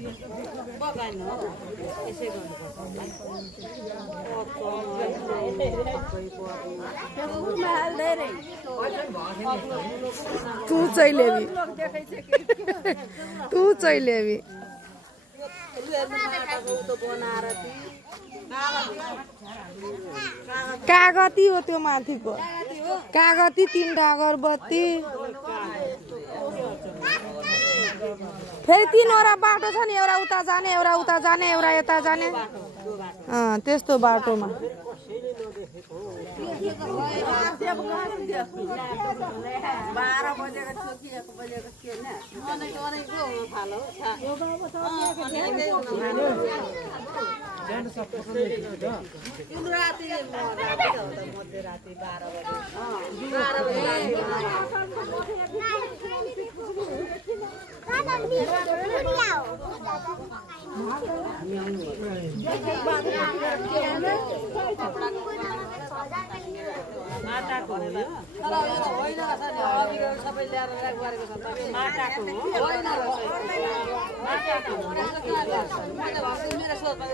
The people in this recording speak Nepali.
तू चाहिँ लेबी तू चाहिँ लेबी कागती हो त्यो माथिको कागती 3टा अगरबत्ती फेरि 3वटा बाटो छ नि एउटा उता जाने एउटा उता जाने एउटा यता जाने त्यस्तो बाटोमा माटाको हो यो तर यो त होइन रहेछ नि अबिर सबै ल्याएर गरेको छ माटाको हो माटाको हो मेरो सोचमा